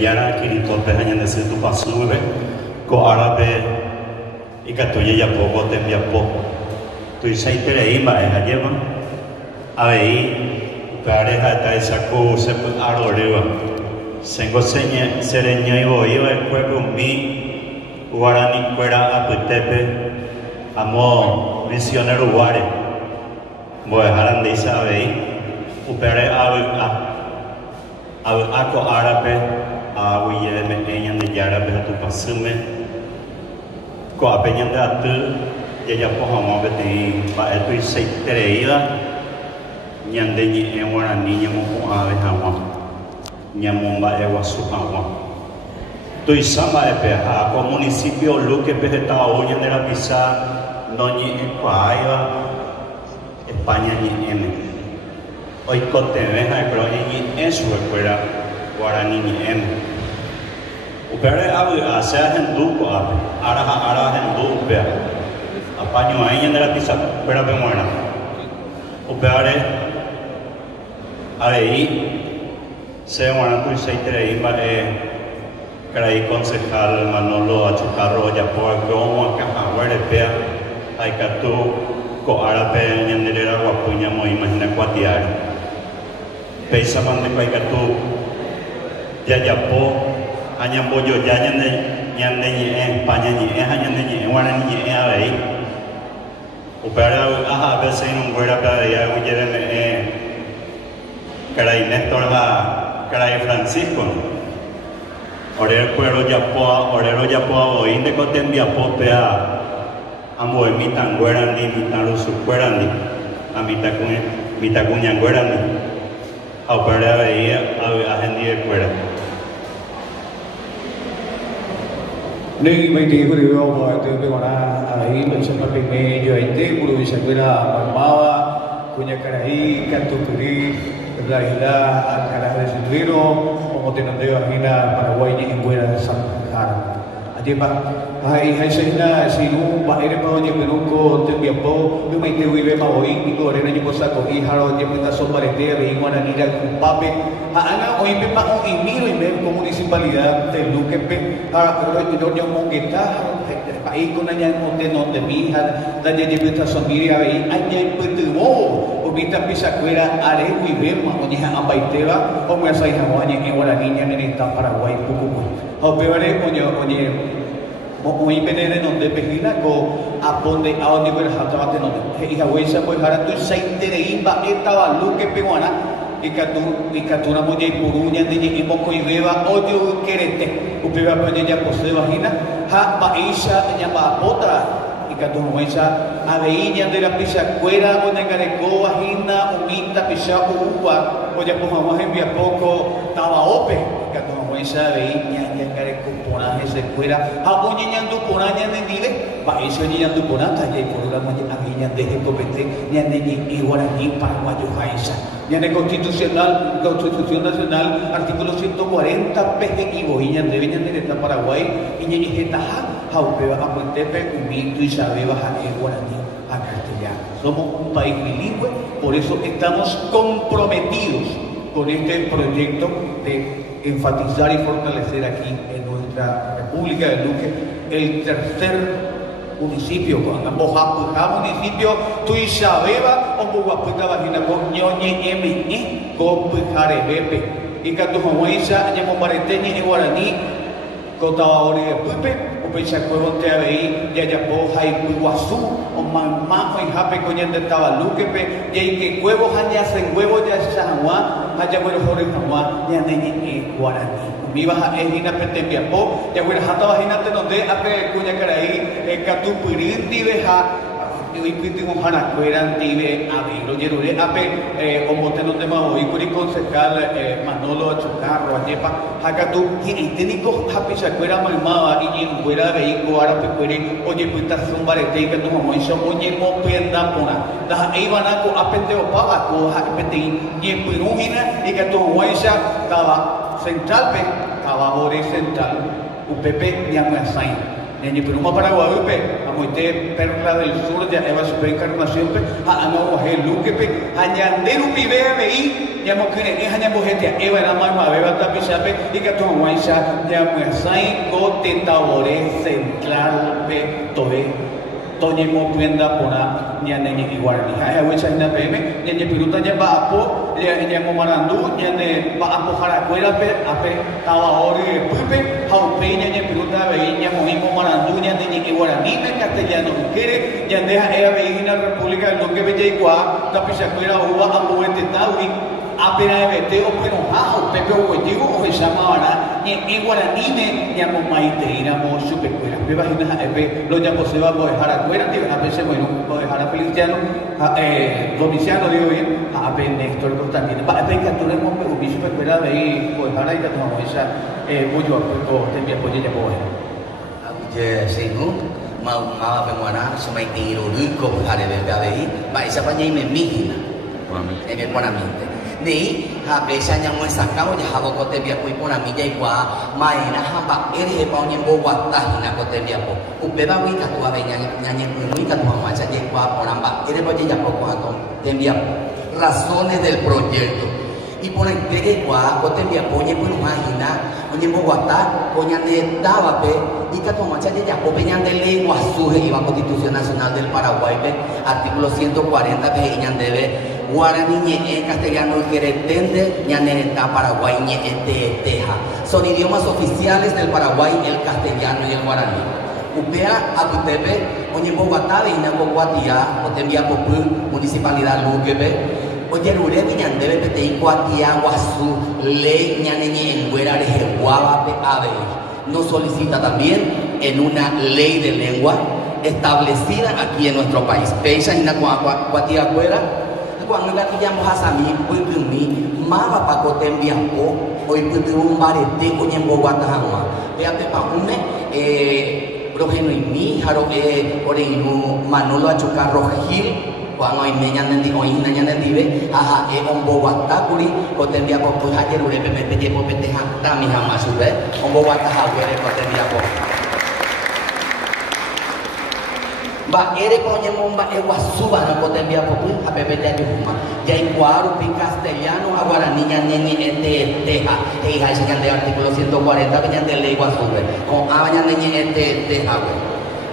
Yara Kiritope hanya nasi tu pasube ko arabe ikatuye ya poco tembia poco tu isai terei ma hajema ai pareja ta isaku se aroreva sengo senye sereño ibo iba el pueblo mi guarani fuera aputepe amo misionero guare bo haran de isabe upere ako arabe awi yeme enyan de yara be tu pasume ko apenyan de atu ya po hama beti ba etu sei tereida nyande ni enwana ni nyamo ko ave hama nyamo ba e wasu hama to isama e pe ha ko municipio luke pe ta o nyande la pisa no ni e paia España ni eme hoy cote veja pero ni eso fuera guarani ni em upere abu asa hendu ko ape ara hendu upea apaño ahí en la pizza pero be muera upere ahí se van a se trae para caray concejal Manolo Achucarro ya por como caja guare pea hay que tú ko arape en el agua puña mo imagina cuatiar pesa mande hay que tú ya po hanya boyo ya nyande ni España ni hanya ni wana ni ahí upera a veces no fuera para ya uyere caray Néstor caray Francisco orero ya po hoy de cotembia popea amo emitan guerandi emitan los guerandi amita cuña guerandi opera veía a gente de fuera Nui mai te kuri o mo te pe wana ai me chapa pe me yo ai te kuru bisa kura mamawa kunya karai kantu kuri la isla cara de Silvino como te no deo agina Paraguay ni en buena de San Jara atipa ai sehina sinu ba ere pa ni penuko te biapo me mai te vive ma hoy ni ko rena ni cosa ko i haro ni puta son parete ve iguana ni la pape ana hoy pe pa o miro y me como municipalidad de Luque pe yo mongueta país con aña monte no de mi hija da ye puta son miria ve aña putuo o vita pisa cuera are y ve ma o ni ha ambaiteva o me sai ha aña en wala niña en esta Paraguay poco o pe vale oye muy penere donde pejina ko aponde a donde ver hatabate no hija huesa pues ahora tú se intereimba estaba Luque peguana y catuna moya y puruña de y moco y beba odio querete upeba pues ya posee vagina ha baisha ya ba potra y catuna huesa a veía de la pisa cuera o de gareco vagina umita pisa uva o ya pues vamos a enviar poco taba ope catuna huesa veía ya gareco pona ese cuera ha oña ñandu pona ña de dile baisha ñandu pona ta y por la moya a veía de copete ña de y guaraní paraguayo haisa ya en Constitución Nacional, artículo 140, peje y boiña de Viña de Paraguay, y ña jeta jaupeba a Puentepe, Humito y Sabeba, a guaraní, a castellano. Somos un país bilingüe, por eso estamos comprometidos con este proyecto de enfatizar y fortalecer aquí en nuestra República de Luque el tercer municipio, Mojapuja municipio, Tuisabeba, o Puguaputa Vagina, con Ñoñe M.E., con Pujarebepe, y Catujuaisa, Ñamomareteñi, y Guaraní, Cotabaori de Pupe, o Pechacuevo Teabeí, Yayapoja y Puiguazú, o Mamá, y Jape Coñan de Tabaluquepe, y que huevos hacen huevos de San Juan, allá bueno, Jorge San Juan, y Guaraní. Vivas a Egina Petembiapo, ya bueno, hasta bajinate donde hace cuña caraí, Catupirín, Tibeja, y Pitimo Hanacueran, Tibe, Avilo, Yerure, Ape, Omoteno de Maui, Curi concejal, Manolo, Achucarro, Añepa, Hakatu, y técnico, Hapichacuera, Malmaba, y Fuera, Vehículo, Arape, Cueri, Oye, Puta, Zumbarete, y que tu mamá hizo, Oye, Mopenda, Pona, la Eivanaco, Apeteo, Pabaco, Hapetín, y en Pirúgina, y que tu mamá estaba central, Tabajore central, UPP, Ñamasain. Ñañi Peruma Paraguay, Amoite Perla del Sur, ya Eva Super Encarnación, a no Luque, a Ñanderu Pibea Veí, llamo que es año gente eva la mamá beba tapizape y que tu guaisa llamo sai go tentabore central pe tobe toñemo prenda pona ñane iguarani ha huecha na pm ñane piruta ya bapo le momarandu ñane bapo jaracuela pe ape tabaori pupe haupe ñane piruta ve ñamo momarandu ñane iguarani pe castellano quiere ñane ea ve na república lo que ve igual tapizacuela uva abuete tawi apenas vete o pero ha pepe o digo o se llama ahora en guaraní llamo maiteira mo supercuera me imagino lo llamo se va a dejar afuera a veces bueno voy a dejar a Feliciano Domiciano digo bien a ver Néstor también va a ver que tú le mo mi supercuera de ahí voy a dejar ahí que tomamos esa voy yo ko te mi apoyo ya voy a sí no ma penguana se maiteiro rico jare de ahí va esa paña y me migina en el guanamente ni ha pesa yang mo sakao ya ha ko te bia pui pona mi jai kwa mai na ha ba ere he pa nyen bo wa ta na ko te bia po u be ba wi ka tu ave nyanye wi ka tu ma cha jai kwa pona ba ere bo jai ya po ko to te bia razones del proyecto y por entregue kwa ko te bia po nye pu imagina nyen bo wa ta ko nyane daba pe y ka tu ma cha jai ya po pe nyande lengua suje y la Constitución Nacional del Paraguay artículo 140 que nyan debe guaraní ñe castellano queretende ñanereta Paraguay ñe teja son idiomas oficiales del Paraguay el castellano y el guaraní upea atutepe oñe Bogotá de inango guatia o tembia popu municipalidad luquepe oye rure de ñandebe pete guatia guasu ley ñaneñe en guera de guabape ave nos solicita también en una ley de lengua establecida aquí en nuestro país peisa ina guatia guera cuando la pillamos a Sami, hoy pumi, mava pa cotem bianco, hoy putu un barete o ñembo guatahama. Veate pa ume, progeno y mi, jaro por inu Manolo Achucarro Gil, cuando hay meñan de digo ina ñan de vive, aha ombo guatacuri, cotem bianco pues ayer ure pepe llevo pete hasta mi jamás sube, ombo guataha huele cotem bianco. Ba ere proñe momba e guasuba na potembia popu a bebé de huma ya iguaru pi castellano a guaraní ñane teja e hija ese de artículo 140 que ñande ley guasube con a ñane teja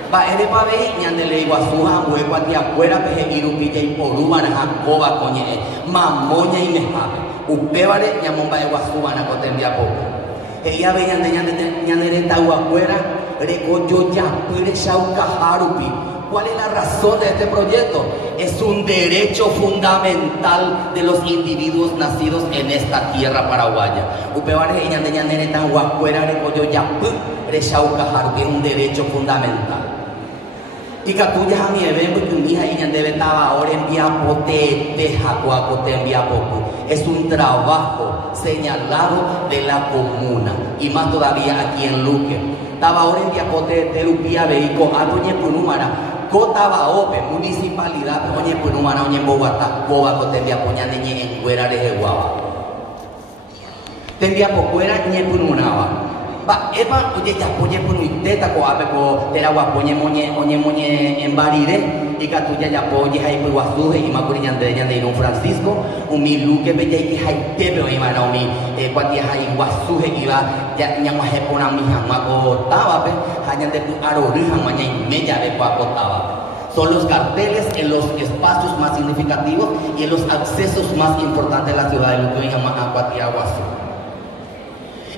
ba ere pa ve ñande ley guasuja hue guatia fuera pe irupi ya poruba na jacoba coñe mamoña y meja upevare ñamomba e guasuba na potembia popu e ya ve ñande de tagua fuera recoyo ya pire shauka harupi. ¿Cuál es la razón de este proyecto? Es un derecho fundamental de los individuos nacidos en esta tierra paraguaya. Es un derecho fundamental. Y que tú ya mi evento que un hija y debe estar ahora en Viapote de Jacuacote en Viapoco. Es un trabajo señalado de la comuna y más todavía aquí en Luque. Estaba ahora en Viapote de Lupía Veico, Atoñe Punumara. Cotabaope, municipalidad, oye, pues no van a oye Bogotá, Bogotá, tendría poña de en fuera de Jehuaba. Tendría por fuera, ni en Pununaba. Va, Eva, oye, ya poñe Punuiteta, coape, co, era guapoñe, moñe, en Barire, y catuya ya poñe, hay pues guasuje, y macuriñan de Don Francisco, un miluque, bella, y que hay tepe, o iba, no, mi, cuatia, hay guasuje, iba, ya, ñama, jepona, mi jamaco, tabape, hayan de arorija, maña, y media de cuaco, tabape. Son los carteles en los espacios más significativos y en los accesos más importantes de la ciudad de Luque, y Aguatia, Guasú.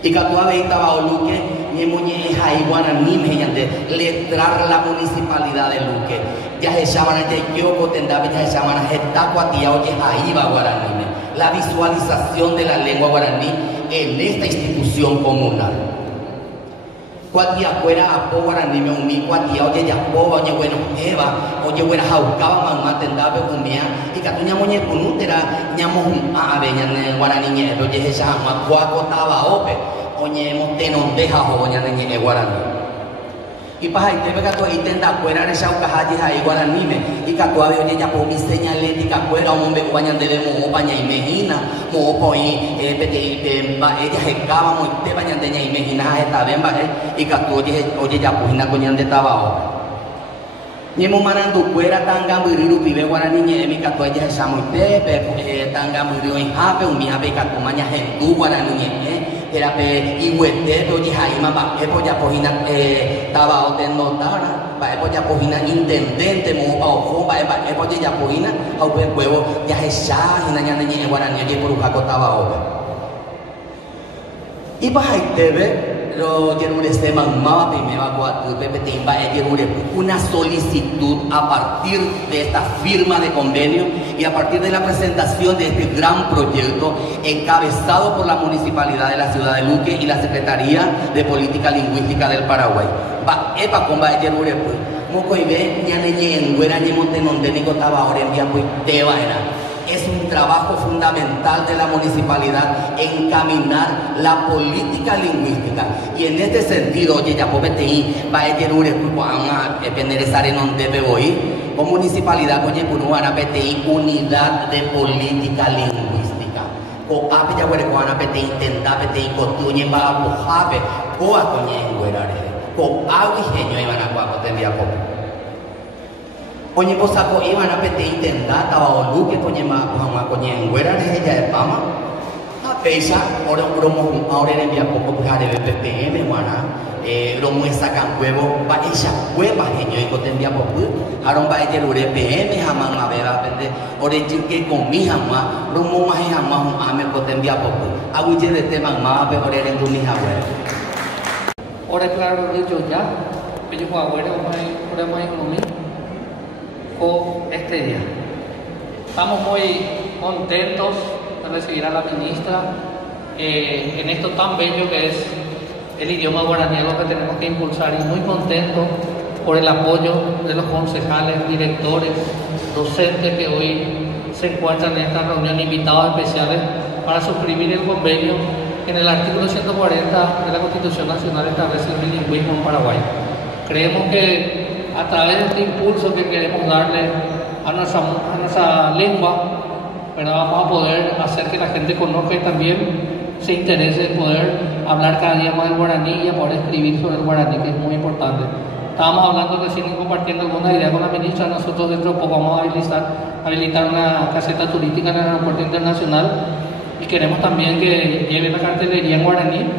Y que tú habéis estado Luque, ni muñe Guaraní, me letrar la municipalidad de Luque. Ya se llaman a Yoko, tendrá ya se llaman a Getacuatia, oye, Jaiba Guaraní. La visualización de la lengua guaraní en esta institución comunal. Cuatia fuera a po guaraní me uní, cuatia, oye, ya po, oye, bueno, Eva, oye, buena jaucaba, mamá, tendrá umía, y que tú ñamo ñe punutera, ñamo ave, ñane guaraní, oye, se llama cuaco taba ope, oye, motenon deja, oye, ñe guaraní. Y para ahí te ve que tú ahí tenda fuera de Chaucajalles ahí guaranime y que tú había oye ya por mi señalética fuera un hombre guañan de mo baña y mejina mo po y ella se cava muy te bañan de y mejina esta ven y que tú oye ya pues na coñan de tabaco Ñemo marandu cuera tanga muriru pibe guarani ñemi katoya samuite pe tanga muriru en hape umia pe katumaña gentu guarani ñe era pe iguete to jihaima ba epo ya pojina taba oten notara ba epo ya pojina intendente mo pa ofo ba epo ya pojina au pe huevo ya esa hina ñane ñe guarani ñe por uja taba o y ba haitebe lo yerure se mamá primero una solicitud a partir de esta firma de convenio y a partir de la presentación de este gran proyecto encabezado por la Municipalidad de la Ciudad de Luque y la Secretaría de Política Lingüística del Paraguay. Va epa comba yerure moco ibe ñane ñenguera ñemontenondénico taba ahora en día pues es un trabajo fundamental de la municipalidad encaminar la política lingüística. Y en este sentido, oye, ya PTI va a yerure a penderizar en donde voy, como municipalidad, oye, puruana PTI, unidad de política lingüística. O ape ya huele cuana PTI, intenta PTI, cotuñe, va a bojape, o a coñe en huerare, o a vigeño iban a guapo, te envía poco. Oye, pues saco iban a pedir intentata o luque coñe más coñe en güera de ella de pama. A pesa, ahora en envía poco para el PPM, guana, lo muestra can huevo, para esa hueva, genio y cote envía poco. Ahora va a ir el PM, jamás a ver a vender, ahora en que con mi jamás, lo más jamás a me cote envía poco. A huye de tema más, pero ahora en tu mi jamás. Ahora claro, yo ya, pero yo abuelo, ahora más economía. Este día. Estamos muy contentos de recibir a la ministra en esto tan bello que es el idioma guaraní, lo que tenemos que impulsar, y muy contentos por el apoyo de los concejales, directores, docentes que hoy se encuentran en esta reunión, invitados especiales para suscribir el convenio que en el artículo 140 de la Constitución Nacional establece el bilingüismo en Paraguay. Creemos que a través de este impulso que queremos darle a nuestra lengua, ¿verdad? Vamos a poder hacer que la gente conozca y también se interese en poder hablar cada día más el guaraní y a poder escribir sobre el guaraní, que es muy importante. Estábamos hablando recién y compartiendo algunas ideas con la ministra. Nosotros dentro de poco vamos a habilitar una caseta turística en el aeropuerto internacional y queremos también que lleve la cartelería en guaraní,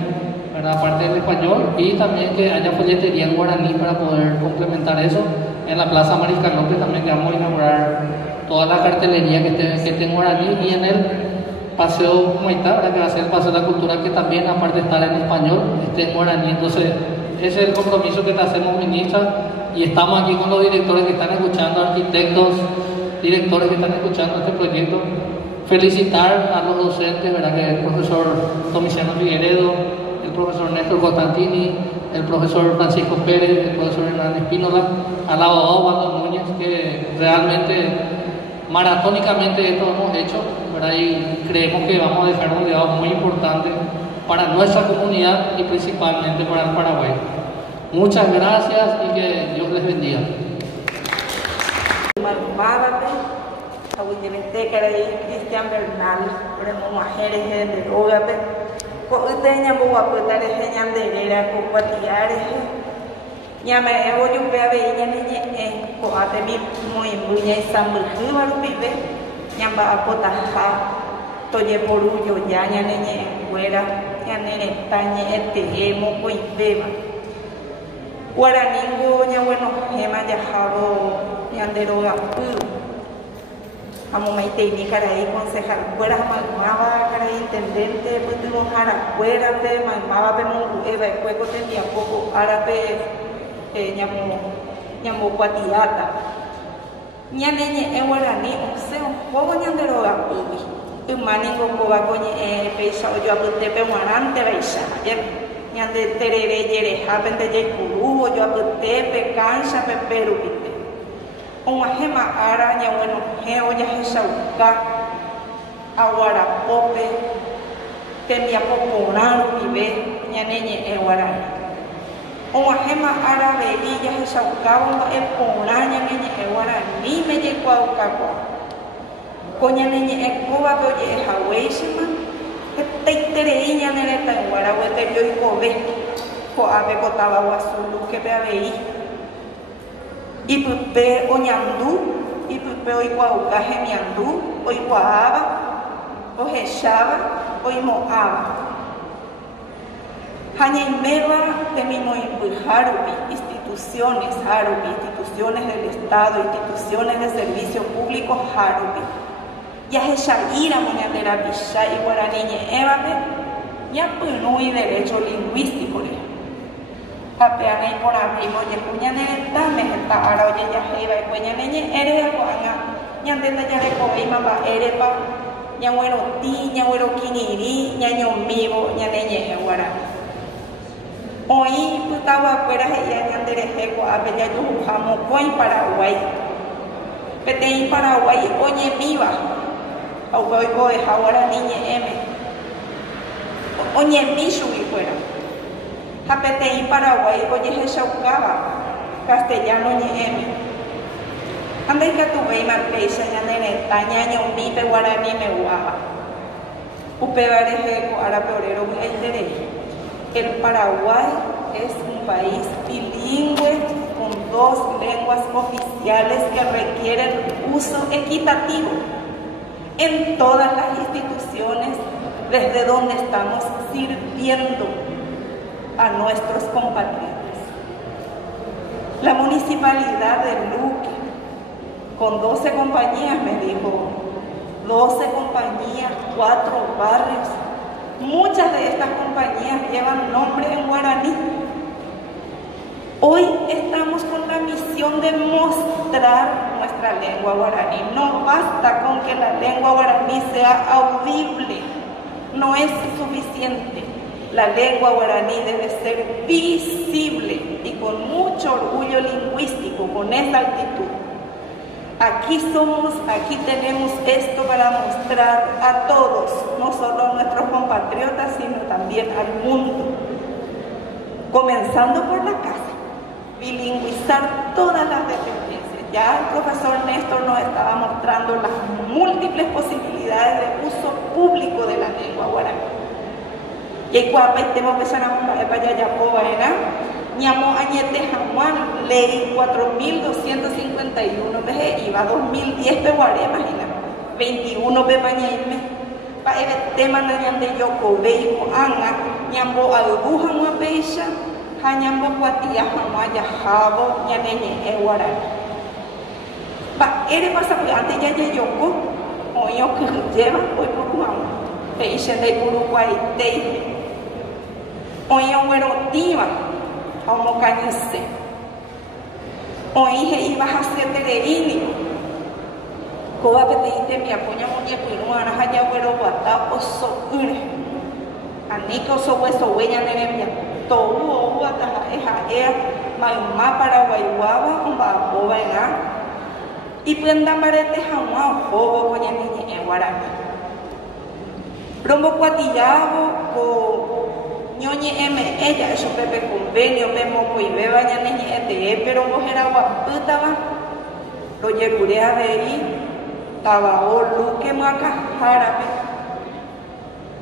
aparte del español, y también que haya folletería en guaraní para poder complementar eso. En la Plaza Mariscal López también que vamos a inaugurar toda la cartelería que esté en guaraní, y en el Paseo Humaitá, que va a ser el Paseo de la Cultura, que también, aparte de estar en español, esté en guaraní. Entonces ese es el compromiso que te hacemos, ministra, y estamos aquí con los directores que están escuchando, arquitectos, directores que están escuchando este proyecto. Felicitar a los docentes, ¿verdad? Que el profesor Domiciano Figueredo, el profesor Néstor Costantini, el profesor Francisco Pérez, el profesor Hernán Espínola, al abogado Waldo Núñez, que realmente maratónicamente esto hemos hecho, ¿verdad? Y creemos que vamos a dejar un legado muy importante para nuestra comunidad y principalmente para el Paraguay. Muchas gracias y que Dios les bendiga. Cristian Bernal, ko utenya bo waputare nyandera ko patiare nyame ewo jupe ave nyane ko atemi muy buña sambu baru pibe nyamba apota ha toye poru yo nyane nye fuera nyane tanye emo ko ibeba guaraningo nya bueno hema ya jabo nyandero apu amo maite ni carai concejal fuera mamaba carai intendente putu jara fuera pe mamaba pe mo eva cueco tenía poco árabe ñamo cuatiata ñaneñe en guaraní se un poco ñandero apubi maningo coba coñe peisa yo apute pe guarante beisa ayer ñande terere yere hapende ye kuru yo apute pe cancha pe perupite uma gema araña bueno geo ya jesauka aguarapope tenía poporaro vive ñaneñe guarani uma gema arabe y ya jesauka bomba poraña ñaneñe guarani me llegó a ucabo coñaneñe coba pero ye haweisima teitere ñanere tan guarahuete yo y cobe ko ave cotaba guasulu que pe aveí Ipype oñandu, ipype oikuauka hemiandu, oikuaáva, ohecháva, oimo'ãva. Ha ñaiméva temimoĩpyha rupi instituciones harupi, instituciones del Estado, instituciones de servicio público harupi. Jahecha'íramo ñande rapicha iguarani ñe'ẽvape ñapyrũi derecho lingüístico re. Apeana iporãvéivo ojehu ñane retãme heta ára ojejahéiva'ekue ñane ñe'ẽre ko'ág̃a ñande ndajarekovéima mba'érepa ñaguerotĩ, ñaguerokirirĩ, ñañomívo ñane ñe'ẽ guarani. Oĩ pytavakuéra he'ia ñanderehe ko'ápe jajuhuha mokõi Paraguay. Peteĩ Paraguay oñemíva ha upe oikoveha guarani ñe'ẽme. Oñemi chuguikuéra. Ha peteĩ Paraguay ojehechaukáva castellano ñe'ẽme. Ha ndaikatuvéima péicha ñane retã ñañomípe guarani meguáva. Upéva rehe ko'árape oréro vy'aiterei. El Paraguay es un país bilingüe con 2 lenguas oficiales que requieren uso equitativo en todas las instituciones desde donde estamos sirviendo a nuestros compatriotas. La municipalidad de Luque, con 12 compañías, me dijo, 12 compañías, 4 barrios. Muchas de estas compañías llevan nombre en guaraní. Hoy estamos con la misión de mostrar nuestra lengua guaraní. No basta con que la lengua guaraní sea audible, no es suficiente. La lengua guaraní debe ser visible y con mucho orgullo lingüístico, con esa actitud. Aquí somos, aquí tenemos esto para mostrar a todos, no solo a nuestros compatriotas, sino también al mundo. Comenzando por la casa, bilingüizar todas las dependencias. Ya el profesor Néstor nos estaba mostrando las múltiples posibilidades de uso público de la lengua guaraní. Y cuando estemos empezando a Ñamo añete Jamuán, ley 4.251, iba 2010 peguaré, imagina, 21 pepañaime, pa eve tema de Yokobei, Anga, Ñambo Albuja, Muapeisha, Hañambo Cuatía, Jamaya, Jabo, Ñaneñe, Eguarán. Pa ere pasa antes ya Yoko, o yo que lleva, hoy por Juan, Peisha de Uruguay, Tei, o yo Guerotiva. Como cañese. Hoy iba a hacer de ini. Coba petite mi apoya muñeco y no hará ya güero guata o soure. Anico so hueso huella nerevia. Todo guata ea maima para guayuaba un babo venga. Y prenda marete jamás jobo coña niña en guarani. Rombo cuatillabo co ñoñe ella eso pepe convenio pemo y beba ya niñe pero mojera guaputaba lo yerurea veí taba o luque maca jarape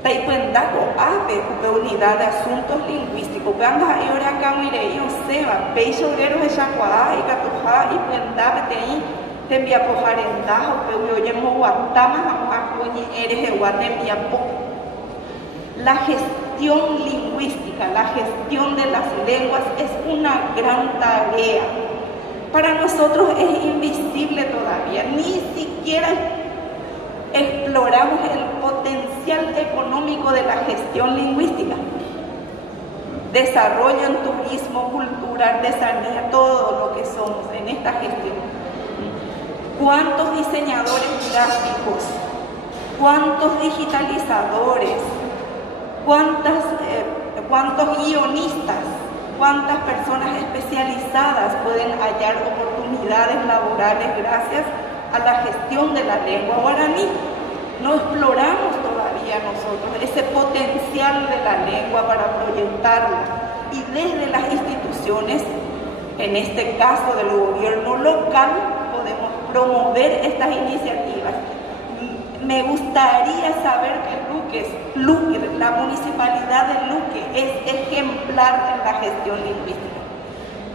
taipendaco ape upe unidad de asuntos lingüísticos ganga y ora acá mire yo seba peiso obrero esa cuá y catuja y pendapete ahí te envía pojarenda upe oye mo guatama a coñe eres de guate envía po. La gestión lingüística, la gestión de las lenguas es una gran tarea. Para nosotros es invisible todavía, ni siquiera exploramos el potencial económico de la gestión lingüística. Desarrollo en turismo, cultura, artesanía, todo lo que somos en esta gestión. ¿Cuántos diseñadores gráficos? ¿Cuántos digitalizadores? ¿Cuántos guionistas, cuántas personas especializadas pueden hallar oportunidades laborales gracias a la gestión de la lengua guaraní? No exploramos todavía nosotros ese potencial de la lengua para proyectarla y desde las instituciones, en este caso del gobierno local, podemos promover estas iniciativas. Me gustaría saber que Luque, la municipalidad de Luque, es ejemplar en la gestión lingüística.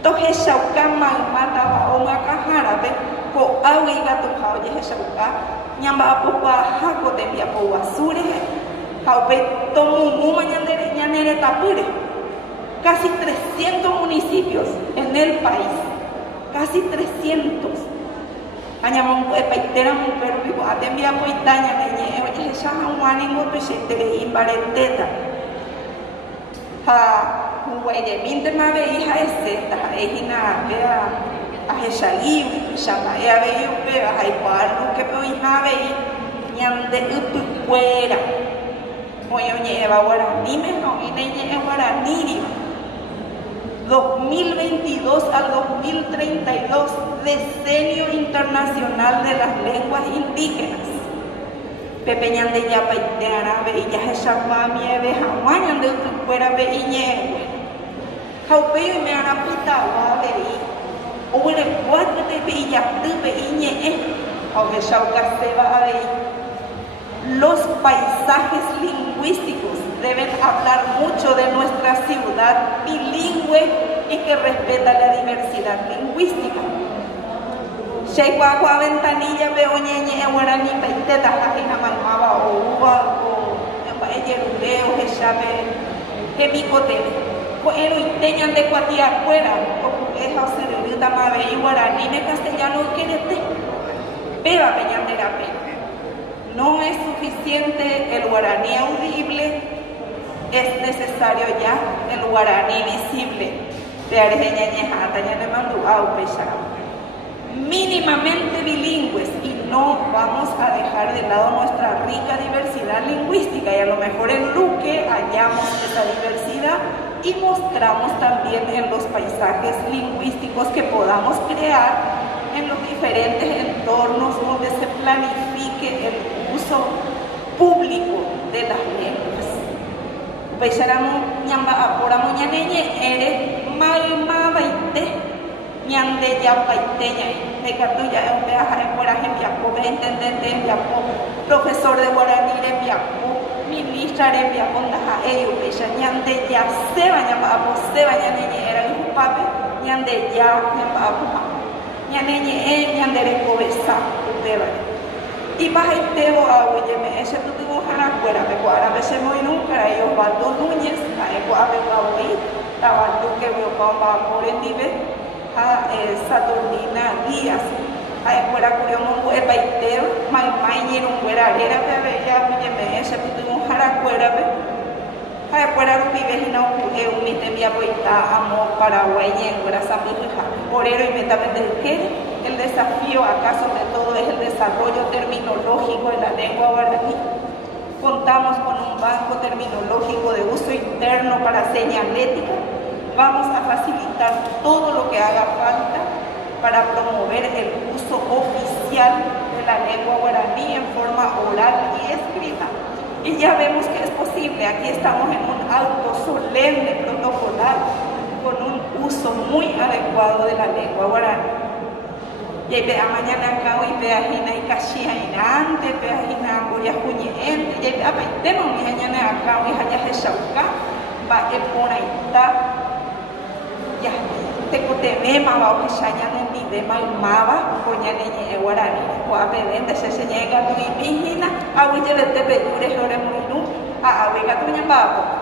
tohe shauka mata va o makahara be ko awi gato hao ye shauka nyamba apopa hako te bia po basure hao be tomu muma ñanere tapure. Casi 300 municipios en el país, casi 300. Añamón paitera mu perro atembia poitaña neñe oye shaha waningo peshetere imbarenteta. Ha hueye minte mabe hija esta ejina vea a heshagi shama ya ve yo pe hay cuarto que pe hija ve ñande utu fuera. Oye eva guarani me no neñe guarani 2022 al 2032, Decenio Internacional de las Lenguas Indígenas. Pepe ñande ya paiteara ve ya heshama mieve hamañan de utu fuera ve iñe. Jaupeyo y me hará puta va ve o bueno cuatro de ve ya ve iñe o ve shauka se va a ver. Los paisajes lingüísticos deben hablar mucho de nuestra ciudad bilingüe y que respeta la diversidad lingüística. Sheikwa ventanilla veo ñeñe guaraní paiteta ajina malmaba o uva o yerureo hechabe hemicote o eruiteñan de cuatía fuera o es auxiliarita mabe y guaraní me castellano querete beba peñandera pe. No es suficiente el guaraní audible, es necesario ya el guaraní visible. Mínimamente bilingües y no vamos a dejar de lado nuestra rica diversidad lingüística y a lo mejor en Luque hallamos esa diversidad y mostramos también en los paisajes lingüísticos que podamos crear en los diferentes entornos donde se planifique el uso público de las lenguas. Paisaramo ñamba aporamo ñaneñe ere maima baite ñande ya paiteña de cartuya en viaje en coraje en viapo intendente en viapo profesor de guaraní en viapo ministra en viapo ndaja ello paisa ñande ya se baña apo se baña ñaneñe era un pape ñande ya ñamba apo ñaneñe ñandere cobesa ubeba y baja tebo abuye ese tu tuvo jara fuera me cuadra veces muy nunca yo Osvaldo Núñez a eco ave guaui estaba que veo bomba por el nivel a Saturnina Díaz a fuera cuyo mongo e baiteo mai ni un fuera era bebe ya me ese tu tuvo jara fuera be a fuera vive no un mitemia boita amo Paraguay en fuera sabija orero inmediatamente el desafío acá sobre todo es el desarrollo terminológico de la lengua guaraní. Contamos con un banco terminológico de uso interno para señalética. Vamos a facilitar todo lo que haga falta para promover el uso oficial de la lengua guaraní en forma oral y escrita. Y ya vemos que es posible. Aquí estamos en un acto solemne protocolar con un uso muy adecuado de la lengua guaraní. Y vea mañana acá hoy vea hina y cachia inante, vea hina goya juñente, y vea paitemo mi mañana acá hoy haya heshauka, va epona ita, ya te cotemema va o heshaya no pidema y mava, coña neñe guarani, coa pedente se señega tu imihina, a huye le te pedure jore muy a avega tu ñambapo.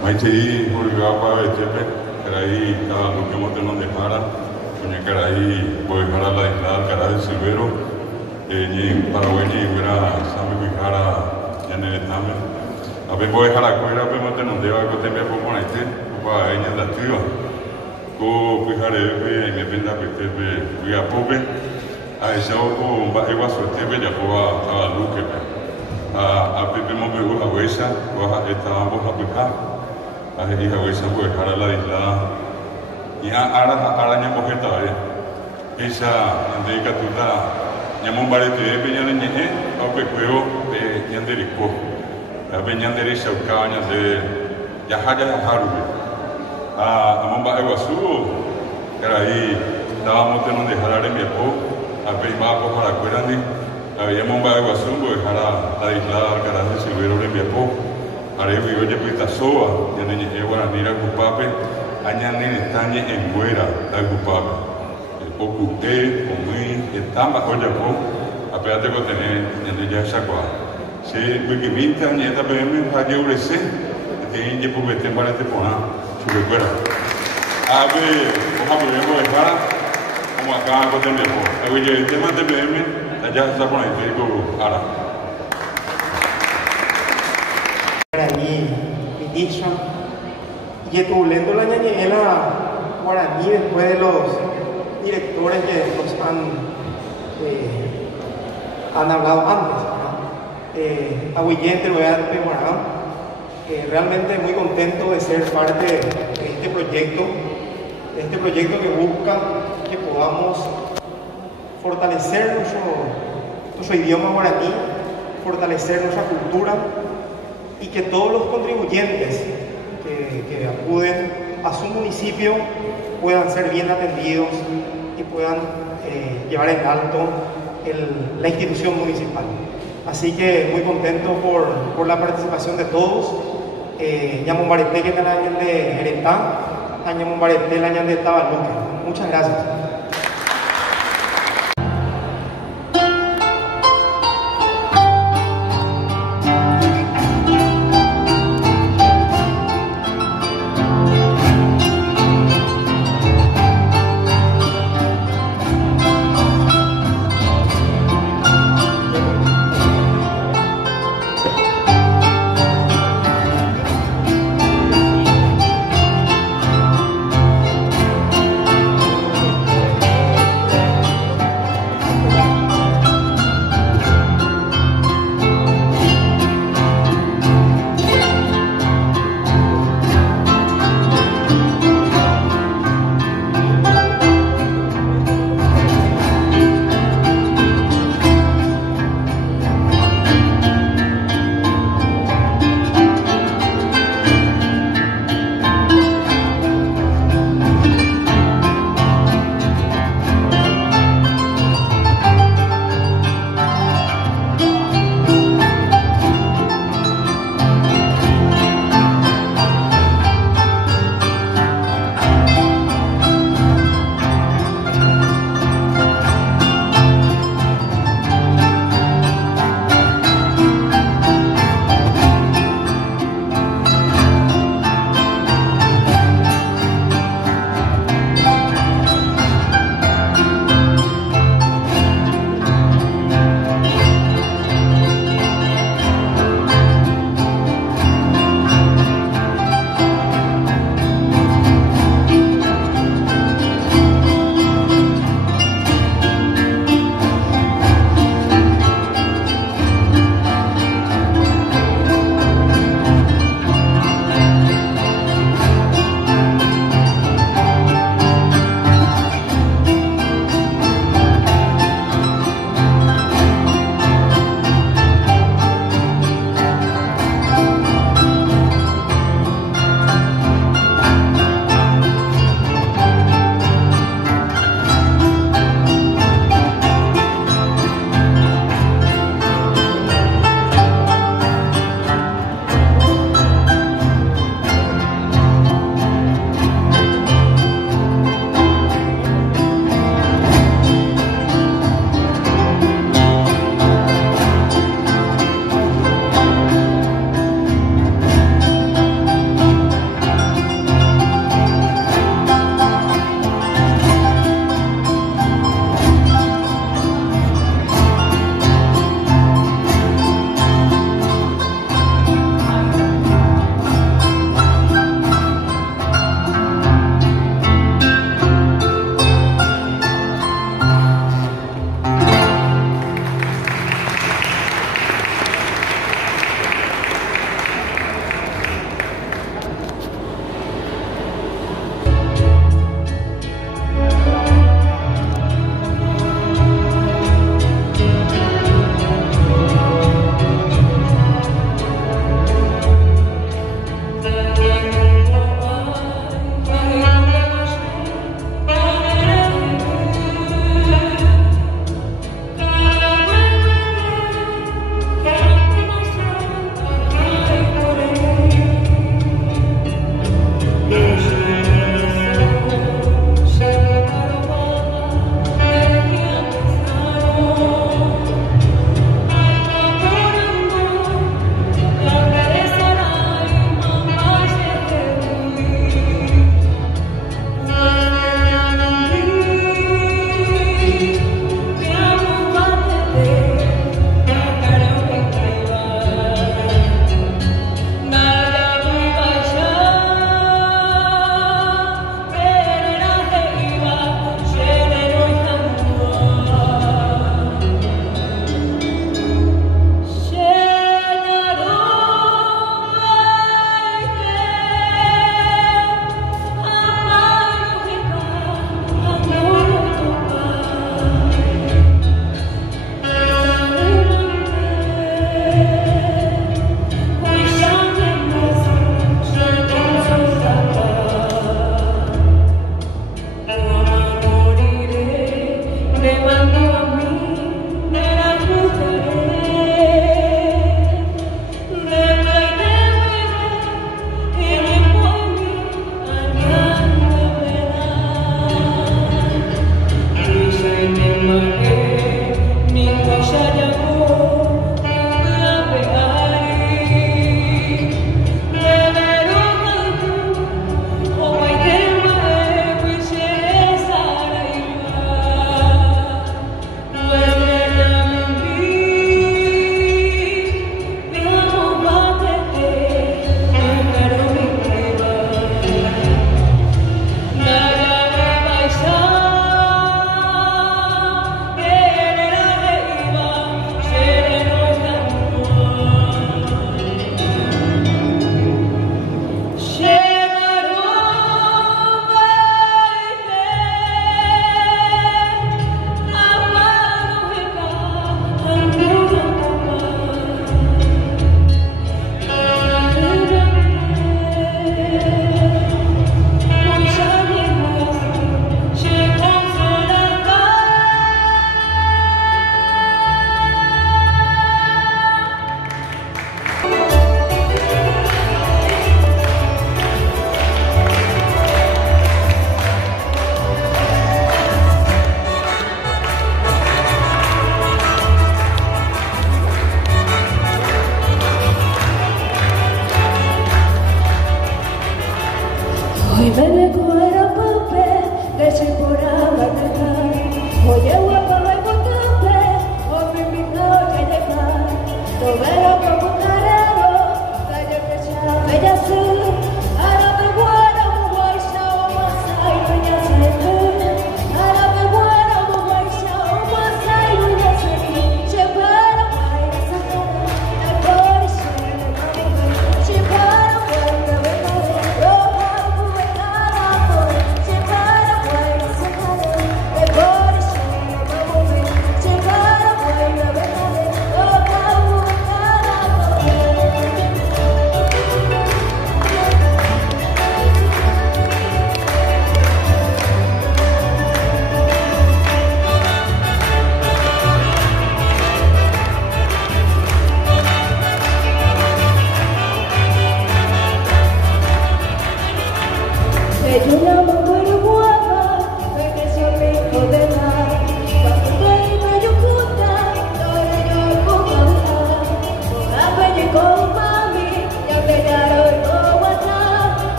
Maitei Uriapa Echepe, Caray, lo que hemos tenido de Jara, Coña Caray, Boejara la isla, Caray Silvero, ni Paraguay ni Vera, Sami Vijara, Yanel Tame. A ver, Boejara, Coera, Pemo Tenondeva, Cotemia Poponaite, Upa, Eña la Tiva, Co Pijare, me venda Petepe, Viapope, a esa o Baegua Suetepe, Yapoa, a Luque, a Pepe Mobeu, a Huesa, o esta ambos a Pijá. A hija huesa pues para la isla y ahora ñamo jeta esa andeica tuta ñamo barete peña ñe o pecueo de ñanderico la peña derecha ucaña de yahaya harube a momba eguasu era ahí estábamos teniendo de jarar en mi epo a prima para cuerandi habíamos un Guazú, pues la isla Alcaraz de Silvero de Miapo, haré vivo de Pitasoa, ya ni Guaranira Gupape, añan ni estañe en Güera, la Gupape. Ocupé, comí, estamba, oye, apéate con tener en ella sacua. Si Wikiminta, nieta PM, a que urece, tienen que publicar para este pona, su recuerda. A ver, vamos a ponerlo de para, como acá con el tiempo. A ver, el tema de PM, allá está con el tiempo, ahora. Guaraní, Iticha, y turbulento la ñañela guaraní después de los directores que nos han hablado antes, Aguillente, Loyal, Peguarán. Realmente muy contento de ser parte de este proyecto que busca que podamos fortalecer nuestro idioma guaraní, fortalecer nuestra cultura y que todos los contribuyentes que acuden a su municipio puedan ser bien atendidos y puedan llevar en alto la institución municipal. Así que muy contento por la participación de todos. Ñamumbarete que el año de Heretá, Ñamumbarete el año de Tabaluque. Muchas gracias.